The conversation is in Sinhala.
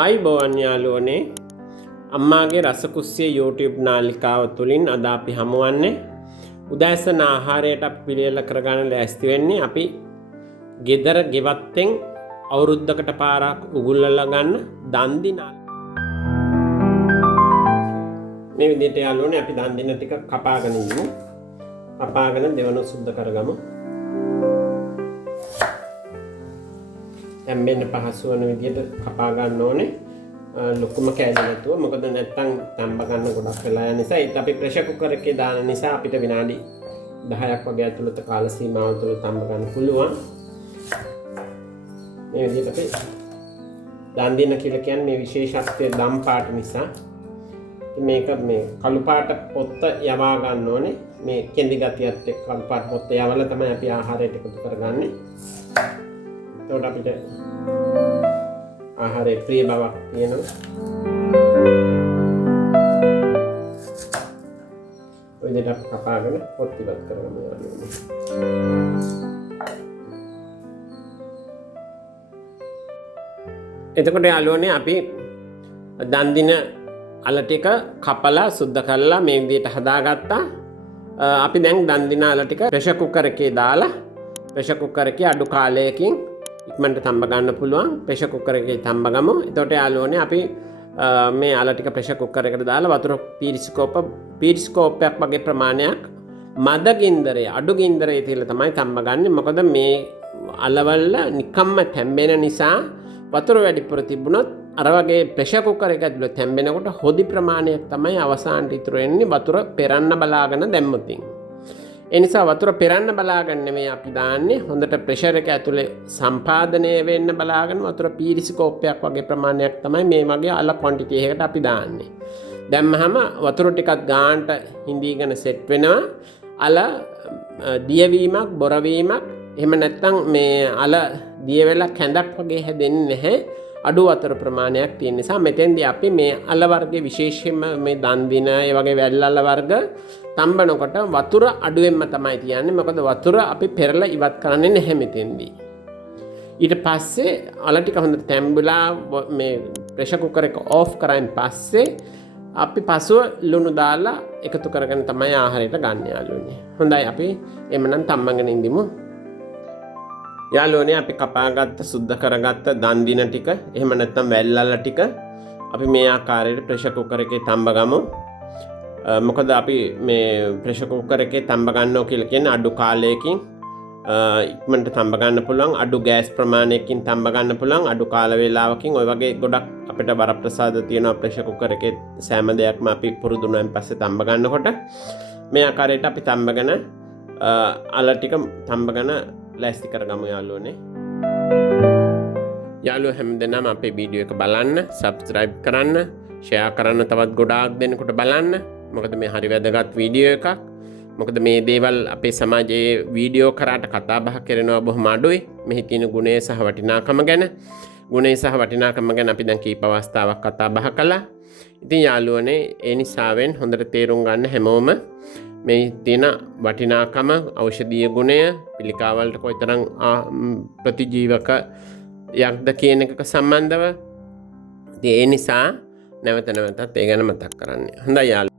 ආයුබෝවන් යාළුවනේ අම්මාගේ රසකුස්සිය YouTube නාලිකාව තුලින් අද අපි හමුවන්නේ උදෑසන ආහාරයට අපි පිළියෙල කරගන්න ලෑස්ති වෙන්නේ අපි ගෙදර ගෙවත්තෙන් අවුරුද්දකට පාරක් උගුල්ලලා ගන්න දන් දින මේ විදිහට යාළුවනේ අපි දන් දින ටික කපාගෙන ඉමු කපාගෙන දෙවන සුද්ධ කරගමු දැන් මෙන්න පහසු වෙන විදිහට කපා ගන්න ඕනේ ලොකුම කෑලි නැතුව මොකද නැත්තම් තඹ ගන්න ගොඩක් වෙලා යන නිසා ඒත් අපි ප්‍රෙෂර් කුකර් එකේ දාන නිසා අපිට විනාඩි 10ක් වගේ ඇතුළත කාල සීමාව තුළ තඹ ගන්න පුළුවන් මේ විදිහට අපි දන් දින කියලා කියන්නේ මේ විශේෂත්වය දම් පාට නිසා මේක මේ කළු පාට පොත්ත යවා ගන්න ඕනේ මේ කෙඳි ගතියත් එක්ක කළු පාට පොත්ත යවලා තමයි අපි ආහාරයට එකතු කරගන්නේ එතකොට අපිට ආහාරයේ ප්‍රිය බවක් තියෙනවා ඔය දෙයට අපි කපාගෙන පොත් ඉවත් කරගමු එතකොට යාළුවනේ අපි දන් දින අල ටික කපලා සුද්ධ කරලා මේ විදිහට හදාගත්තා අපි දැන් දන් දින අල ටික ප්‍රෙෂර් කුකර් එකේ දාලා ප්‍රෙෂර් කුකර් එකේ අඩු කාලයකින් ඉක්මනට තඹ ගන්න පුළුවන් ප්‍රෙෂර් කුකර් එකේ තඹ ගමු. එතකොට යාළුවනේ අපි මේ අල ටික ප්‍රෙෂර් කුකර් එකට දාලා වතුර පීරිස්කෝපයක් වගේ ප්‍රමාණයක් මද ගින්දරේ අඩු ගින්දරේ තියලා තමයි තඹ ගන්න. මොකද මේ අලවල නිකම්ම තැම්බෙන නිසා වතුර වැඩිපුර තිබුණොත් අර වගේ ප්‍රෙෂර් කුකර් එක ඇතුළේ තැම්බෙනකොට හොදි ප්‍රමාණයක් තමයි අවසානට ඉතුරු වෙන්නේ වතුර පෙරන්න බලාගෙන දැම්මොතින්. ඒ නිසා වතුර පෙරන්න බලාගෙන නෙමෙයි අපි දාන්නේ හොඳට ප්‍රෙෂර් එක ඇතුලේ සම්පාදනය වෙන්න බලාගෙන වතුර පීරිස්කෝපයක් වගේ ප්‍රමාණයක් තමයි මේ වගේ අල ක්වොන්ටිටි එකකට අපි දාන්නේ. දැම්මහම වතුර ටිකක් ගානට හිඳීගෙන සෙට් වෙනවා. අල දියවීමක් බොරවීමක් එහෙම නැත්නම් මේ අල දිය වෙලා කැඳක් වගේ හැදෙන්නේ නැහැ. අඩු වතුර ප්‍රමාණයක් තියෙන නිසා මෙතෙන්දී අපි මේ අල වර්ගයේ විශේෂයෙන්ම මේ දන් දින ඒ වගේ වැල් අල වර්ග තඹනකොට වතුර අඩුවෙන්ම තමයි තියන්නේ. මොකද වතුර අපි පෙරලා ඉවත් කරන්නේ නැහැ මෙතෙන්දී. ඊට පස්සේ අල ටික හොඳට තැඹුලා මේ ප්‍රෙෂර් කුකර් එක ඕෆ් කරායින් පස්සේ අපි පසුව ලුණු දාලා එකතු කරගෙන තමයි ආහාරයට ගන්න යාළුවනේ. හොඳයි අපි එමනම් තම්බගෙන ඉඳිමු. යාළුවනේ අපි කපාගත්ත සුද්ධ කරගත්ත දන් දින ටික එහෙම නැත්නම් වැල් අල ටික අපි මේ ආකාරයට ප්‍රෙෂර් කුකර් එකේ තඹ ගමු. මොකද අපි මේ ප්‍රෙෂර් කුකර් එකේ තඹ ගන්නවා කියලා කියන්නේ අඩු කාලයකින් ඉක්මනට තඹ ගන්න පුළුවන් අඩු ගෑස් ප්‍රමාණයකින් තඹ ගන්න පුළුවන් අඩු කාල වේලාවකින් ඔය වගේ ගොඩක් අපිට වරප්‍රසාද තියෙනවා ප්‍රෙෂර් කුකර් එකේ සෑම දෙයක්ම අපි පුරුදු වුණාන් පස්සේ තඹ ගන්නකොට මේ ආකාරයට අපි තඹගෙන අල ටික තඹගෙන ලෑස්ති කරගමු යාළුවනේ. යාළුවෝ හැමදෙනාම අපේ වීඩියෝ එක බලන්න, subscribe කරන්න, share කරන්න තවත් ගොඩාක් දෙනෙකුට බලන්න. මොකද මේ හරි වැදගත් වීඩියෝ එකක්. මොකද මේ දේවල් අපේ සමාජයේ වීඩියෝ කරාට කතා බහ කරනවා බොහොම අඩුයි. මෙහි තියෙන ගුණය සහ වටිනාකම ගැන. ගුණය සහ වටිනාකම ගැන අපි දැන් කීප අවස්ථාවක් කතා බහ කළා. ඉතින් යාළුවනේ ඒ නිසාවෙන් හොඳට තේරුම් ගන්න හැමෝම මේ තියෙන වටිනාකම ඖෂධීය ගුණය පිළිකාවලට කොයිතරම් ප්‍රතිජීවක යක්ද කියන එකක සම්බන්ධව ඒ නිසා නැවත නැවතත් ඒ ගැන මතක් කරන්න. හොඳයි යාළුවෝ